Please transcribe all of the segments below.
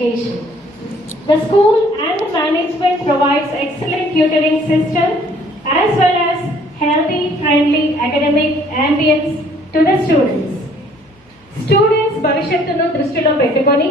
education. The school and the management provides excellent tutoring system as well as healthy, friendly academic ambience to the students. Students భవిష్యత్తును దృష్టిలో పెట్టుకొని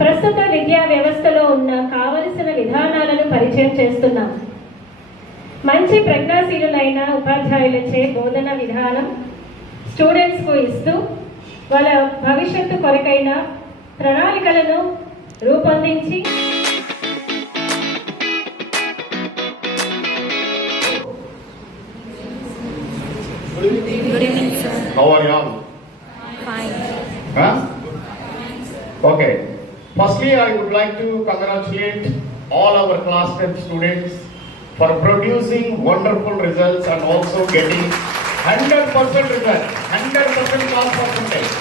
ప్రస్తుత విద్యా వ్యవస్థలో ఉన్న కావలసిన విధానాలను పరిచయం చేస్తున్నాం. మంచి ప్రజ్ఞాశీలులైన ఉపాధ్యాయులచే బోధన విధానం స్టూడెంట్స్కు ఇస్తూ వాళ్ళ భవిష్యత్తు కొరకైన ప్రణాళికలను రూపొందించి Good evening, sir. How are you all? Fine. Huh? Okay. Firstly, I would like to congratulate all our class 10 students for producing wonderful results and also getting 100% result, 100% pass percentage.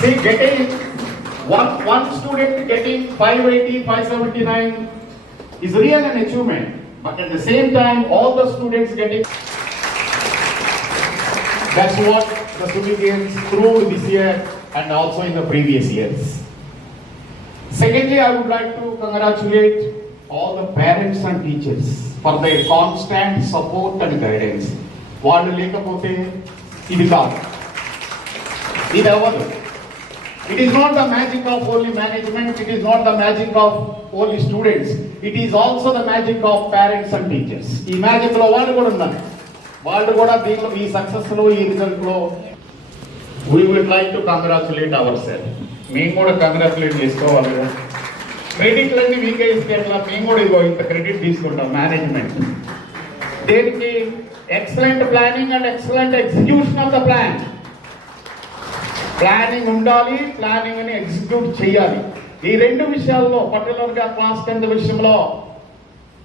See, getting one student getting 580, 579 is really an achievement. But at the same time, all the students getting. That's what the Sumidians proved this year and also in the previous years. Secondly, I would like to congratulate all the parents and teachers for their constant support and guidance. వాళ్ళు లేకపోతే ఇది కాదు, ఇది అవ్వదు. It is not the magic of only management, it is not the magic of only students, it is also the magic of parents and teachers. ఈ మ్యాజిక్ లో వాళ్ళు కూడా ఉన్నారు, వాళ్ళు కూడా దీంట్లో ఈ సక్సెస్ లో ఈ రిజల్ట్ లో we would like to congratulate ourselves. మేము కూడా కంగ్రాచులేట్ చేసుకోవాలి. క్రెడిట్లన్నీ మీకే ఇస్తే ఎట్లా, మేము కూడా ఇదిగో ఇంత క్రెడిట్ తీసుకుంటాం మేనేజ్మెంట్. దేనికి? Excellent planning and excellent execution of the plan. Planning ఉండాలి, ప్లానింగ్ ని ఎగ్జిక్యూట్ చేయాలి. ఈ రెండు విషయాల్లో పర్టికులర్ గా క్లాస్ 10 విషయంలో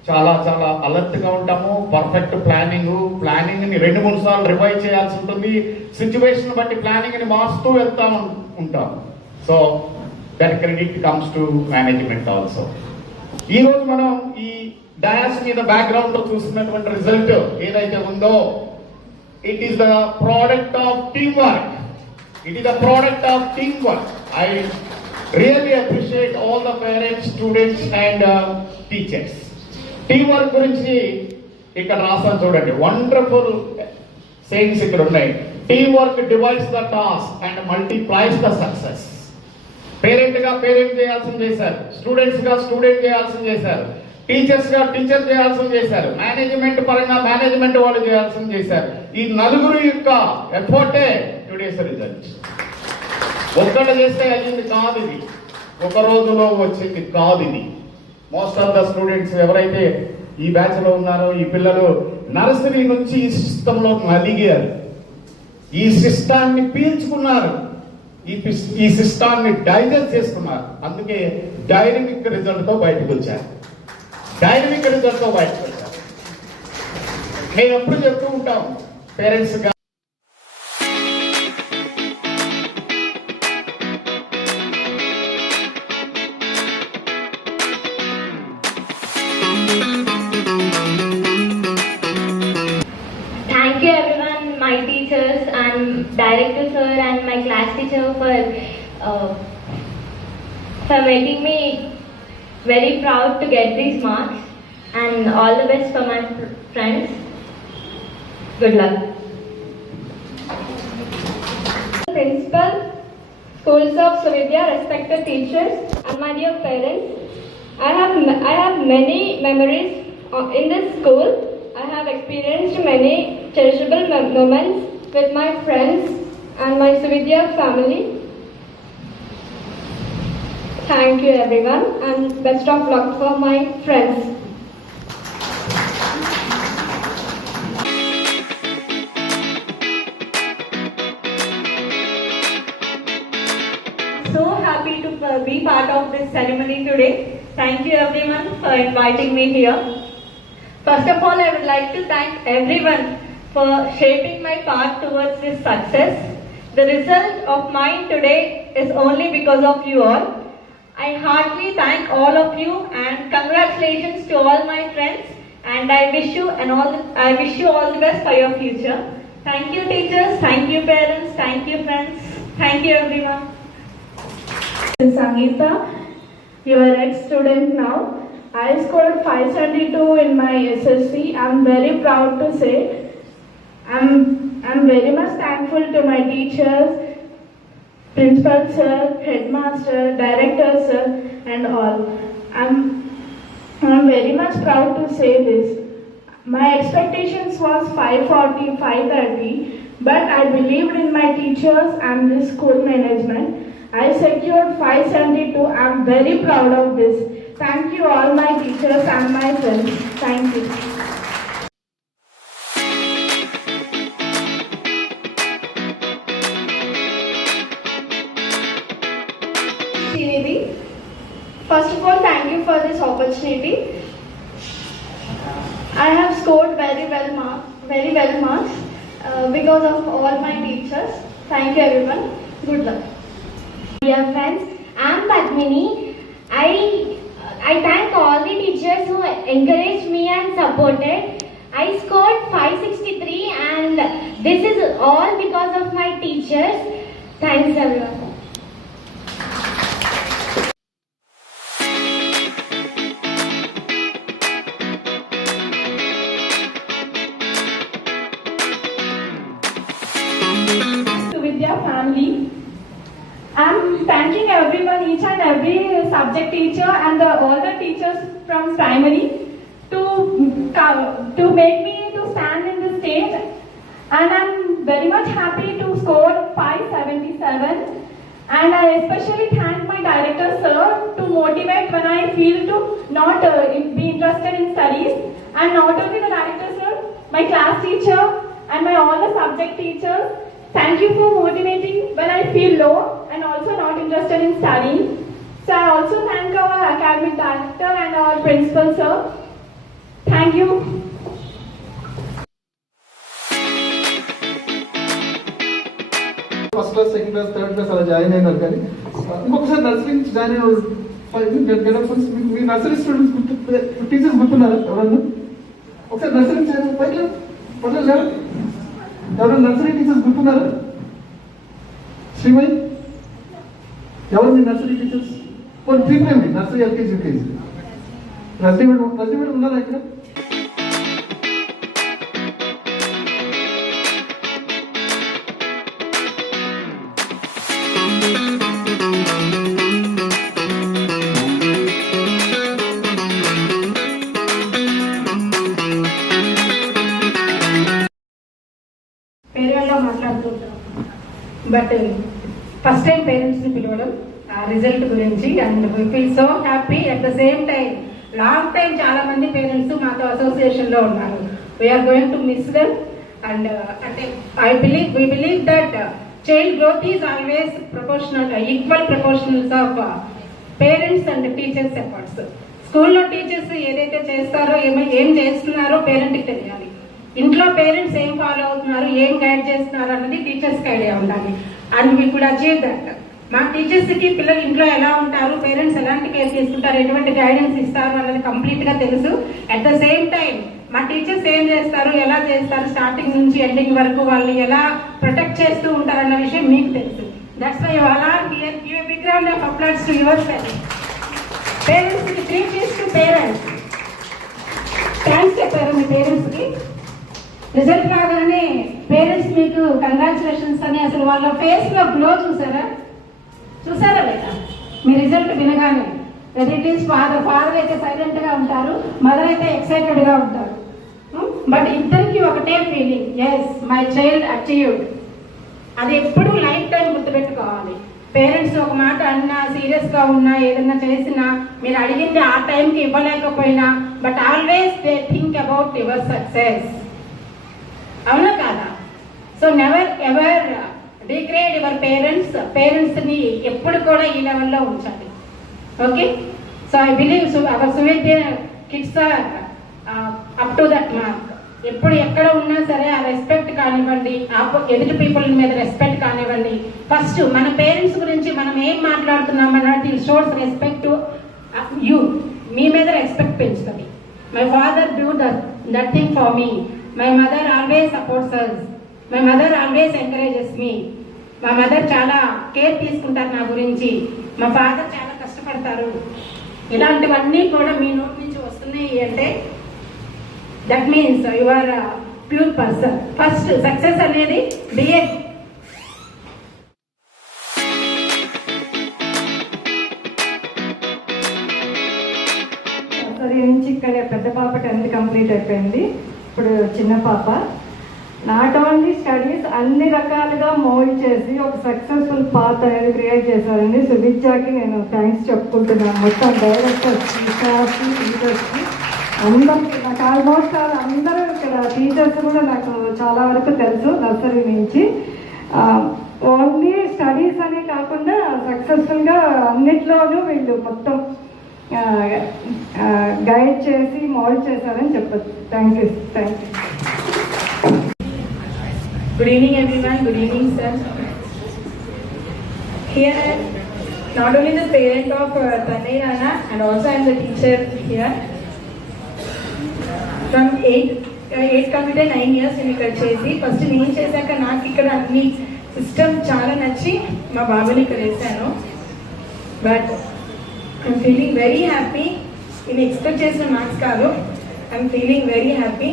చాలా చాలా అలర్ట్ గా ఉంటాము. పర్ఫెక్ట్ ప్లానింగ్ ని 2-3 సార్లు రివైజ్ చేయాల్సి ఉంటుంది. సిచ్యువేషన్ బట్టి ప్లానింగ్ ని మారుస్తూ వెళ్తా ఉంటాం. So that credit comes to management also. ఈ రోజు మనం ఈ డయాస్ మీద బ్యాక్గ్రౌండ్ లో చూస్తున్నటువంటి రిజల్ట్ ఏదైతే ఉందో, it is the product of team work. It is a product of teamwork. I really appreciate all the parents, students and teachers. Teamwork గురించి ఇక్కడ రాసాను చూడండి. వండర్ఫుల్ సేయింగ్స్ ఇక్కడ ఉన్నాయి. Teamwork divides the task and multiplies the success. Parent గా పేరెంట్ చేయాల్సింది చేశారు, స్టూడెంట్స్ గా స్టూడెంట్ చేయాల్సింది చేశారు, టీచర్స్ గా టీచర్ చేయాల్సింది చేశారు, మేనేజ్మెంట్ పరంగా మేనేజ్మెంట్ వాళ్ళు చేయాల్సింది చేశారు. ఈ నలుగురు యొక్క ఎఫర్టే టుడేస్ రిజల్ట్. ఒక్కళ్ళు చేస్తే అయ్యింది కాదు, ఇది ఒక రోజులో వచ్చింది కాదు. ఇది మోస్ట్ ఆఫ్ ద స్టూడెంట్స్ ఎవరైతే ఈ బ్యాచ్ లో ఉన్నారో, ఈ పిల్లలు నర్సరీ నుంచి ఈ సిస్టంలో నలిగారు, ఈ సిస్టాన్ని పీల్చుకున్నారు, ఈ సిస్టాన్ని డైజెస్ట్ చేసుకున్నారు. అందుకే డైనమిక్ రిజల్ట్ తో బయటకు వచ్చారు. మేము ఎప్పుడు చెప్తూ ఉంటాం పేరెంట్స్ గా, Thank you everyone, my teachers and director sir and my class teacher for making me very proud to get these marks, and all the best for my friends. Good luck. Principal, schools of Suvidya, respected teachers and my dear parents, I have many memories in this school. I have experienced many cherishable moments with my friends and my Suvidya family. Thank you everyone and best of luck for my friends. So happy to be part of this ceremony today. Thank you everyone for inviting me here. First of all, I would like to thank everyone for shaping my path towards this success. The result of mine today is only because of you all. I heartily thank all of you and congratulations to all my friends, and I wish you all the best for your future. Thank you teachers, thank you parents, thank you friends, thank you everyone. Sangeeta, your ex-student now. I scored 572 in my SSC. I'm very proud to say. I'm very much thankful to my teachers, principal sir, headmaster, director sir, and all. I'm very much proud to say this. My expectations was 540, 530, but I believed in my teachers and the school management. I secured 572. I'm very proud of this. Thank you all my teachers and my friends. Thank you. Srinidhi, first of all, thank you for this opportunity. I have scored very well marks because of all my teachers. Thank you everyone. Good luck. Dear friends, I'm Padmini. I thank all the teachers who encouraged me and supported. I scored 563 and this is all because of my teachers. Thanks everyone. Suvidya family. I'm thanking everyone, each and every subject teacher and all the teachers from primary to make me to stand in the stage. And I'm very much happy to score 577. And I especially thank my director sir to motivate when I feel to not be interested in studies. And not only the director sir, my class teacher and all the subject teachers. Thank you for motivating when I feel low and also not interested in studying. So I also thank our academic director and our principal sir. Thank you. First class, second class, third class అలా జాయిన్ అయినారు. కానీ ఇంకొకసారి నర్సరీ నుంచి జాయిన్ అయిన మీ nursery students teachers గుర్తున్నారా ఎవరన్నా? ఒకసారి నర్సరీ నుంచి పైకి ఎవరైనా నర్సరీ టీచర్స్ గుర్తున్నారా? శ్రీమణి ఎవరు మీ nursery teachers? Pre primary, nursery, LKG, UKG. Rajani madam ఉన్నారా ఇక్కడ? పేరుగా మాట్లాడుతుంటాం, బట్ ఫస్ట్ టైం పేరెంట్స్ని పిలవడం ఆ రిజల్ట్ గురించి. And we feel so happy. At the same time long time చాలా మంది పేరెంట్స్ మాతో అసోసియేషన్లో ఉన్నారు. We're going to miss them. And అంటే we believe that child growth is always equal proportionals of parents and teachers efforts. స్కూల్లో teachers ఏదైతే చేస్తారో ఏం చేస్తున్నారో పేరెంట్కి తెలియాలి. ఇంట్లో పేరెంట్స్ ఏం ఫాలో అవుతున్నారు, ఏం గైడ్ చేస్తున్నారు అన్నది టీచర్స్కి ఐడియా ఉండాలి. And we could achieve that. మా టీచర్స్కి పిల్లలు ఇంట్లో ఎలా ఉంటారు, పేరెంట్స్ ఎలాంటి కేర్ తీసుకుంటారు, ఎటువంటి గైడెన్స్ ఇస్తారు అన్నది కంప్లీట్గా తెలుసు. అట్ ద సేమ్ టైం మా టీచర్స్ ఏం చేస్తారు, ఎలా చేస్తారు, స్టార్టింగ్ నుంచి ఎండింగ్ వరకు వాళ్ళు ఎలా ప్రొటెక్ట్ చేస్తూ ఉంటారు అన్న విషయం మీకు తెలుసు. That's why all are here. Give a big round of applause to your parents. పేరెంట్స్కి 3 keys టు పేరెంట్స్. థ్యాంక్స్ చెప్పారు మీ పేరెంట్స్కి. రిజల్ట్ రాగానే పేరెంట్స్ మీకు కంగ్రాచులేషన్స్ అని అసలు వాళ్ళ ఫేస్లో గ్లో చూసారా లేదా? మీ రిజల్ట్ వినగానే ఇట్ ఈస్ ఫాదర్ అయితే సైలెంట్గా ఉంటారు, మదర్ అయితే ఎక్సైటెడ్గా ఉంటారు. బట్ ఇద్దరికి ఒకటే feeling, yes my child achieved. అది ఎప్పుడు లైఫ్ టైం గుర్తుపెట్టుకోవాలి. పేరెంట్స్ ఒక మాట అన్నా, సీరియస్గా ఉన్నా, ఏదన్నా చేసినా, మీరు అడిగింది ఆ టైంకి ఇవ్వలేకపోయినా, but always they think about your success. అవునా కాదా? So never ever degrade your పేరెంట్స్ని ఎప్పుడు కూడా ఈ లెవెల్లో ఉంచాలి. Okay, so I believe our Suvidya kids are up to that mark. ఎప్పుడు ఎక్కడ ఉన్నా సరే ఆ రెస్పెక్ట్ కానివ్వండి, ఎదుటి పీపుల్ మీద రెస్పెక్ట్ కానివ్వండి, ఫస్ట్ మన పేరెంట్స్ గురించి మనం ఏం మాట్లాడుతున్నాం అన్నది షోస్ రెస్పెక్ట్ యూ. మీ మీద రెస్పెక్ట్ పెంచుతుంది. My father do that thing for me. My mother always supports us. My mother always encourages me. మా మదర్ చాలా కేర్ తీసుకుంటారు నా గురించి, మా ఫాదర్ చాలా కష్టపడతారు. ఇలాంటివన్నీ కూడా మీ నోటి నుంచి వస్తున్నాయి అంటే that means you are pure person. First success అనేది డిఏ. నర్సరీ నుంచి ఇక్కడ పెద్ద పాప 10th కంప్లీట్ అయిపోయింది, ఇప్పుడు చిన్న పాప. నాట్ ఓన్లీ స్టడీస్, అన్ని రకాలుగా మోల్డ్ చేసి ఒక సక్సెస్ఫుల్ పాత్ అనేది క్రియేట్ చేశారండి. సువిద్యాకి నేను థ్యాంక్స్ చెప్పుకుంటున్నాను. మొత్తం డైరెక్టర్స్కి, స్టాఫ్కి, టీచర్స్కి అందరికీ. నాకు ఆల్మోస్ట్ అందరూ ఇక్కడ టీచర్స్ కూడా నాకు చాలా వరకు తెలుసు నర్సరీ నుంచి. ఓన్లీ స్టడీస్ అనే కాకుండా సక్సెస్ఫుల్గా అన్నిట్లోనూ వీళ్ళు మొత్తం గైడ్ చేసి మోల్డ్ చేశారని చెప్పచ్చు. Thank you. Good evening everyone, good evening sir. Here I am not only the parent of Tanay Rana and also I am the teacher here. From 8 కంప్లీట్ 9 years నేను ఇక్కడ చేసి ఫస్ట్ నేను చేశాక నాకు ఇక్కడ అన్ని సిస్టమ్ చాలా నచ్చి మా బాబుని ఇక్కడ వేసాను. But I'm feeling very happy. నేను ఎక్స్పెక్ట్ చేసిన మార్క్స్ కాదు, I'm feeling very happy.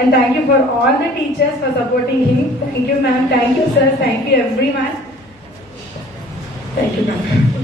And thank you for all the teachers for supporting him. Thank you ma'am, thank you sir, thank you everyone. Thank you ma'am.